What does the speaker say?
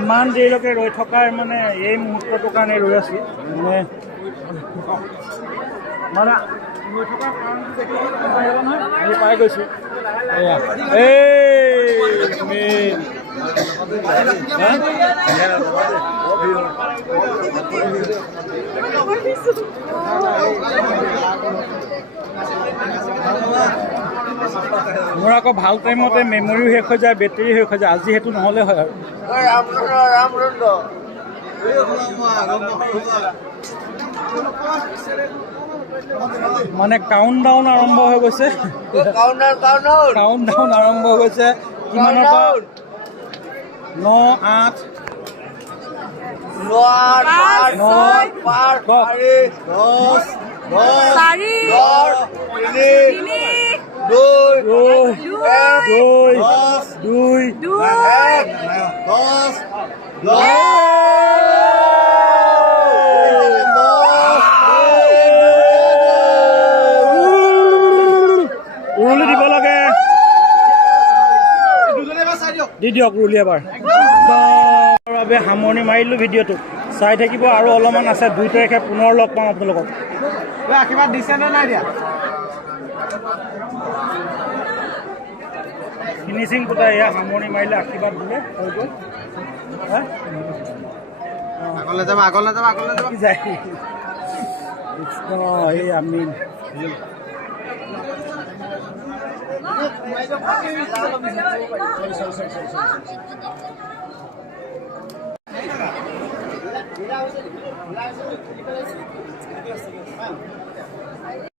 ইমান দেৰিলৈকে ৰৈ থকাৰ মানে এই মুহূৰ্তটোৰ কাৰণে ৰৈ আছোঁ মানে ৰৈ থকাৰ কাৰণটো দেখিব নহয় আহি পাই গৈছোঁ মোৰ আকৌ ভাল টাইমতে মেমৰিও শেষ হৈ যায় বেটেৰী শেষ হৈ যায় আজি সেইটো নহ'লে হয় আৰু মানে কাউণ্ট ডাউন আৰম্ভ হৈ গৈছে কাউণ্ট ডাউন আৰম্ভ হৈ গৈছে কিমানৰ পৰা 9 দিব লাগে দি দিয়ক ৰুলি এবাৰ বাবে সামৰণি মাৰিলোঁ ভিডিঅ'টো চাই থাকিব আৰু অলপমান আছে 2 তাৰিখে পুনৰ লগ পাম আপোনালোকক আশীৰ্বাদ দিছে নে নাই দিয়া ফিনিচিং কোটা এয়া সামৰণি মাৰিলে আশীৰ্বাদ দিলে হৈ গ'ল আগলৈ যাম যায় এই আমি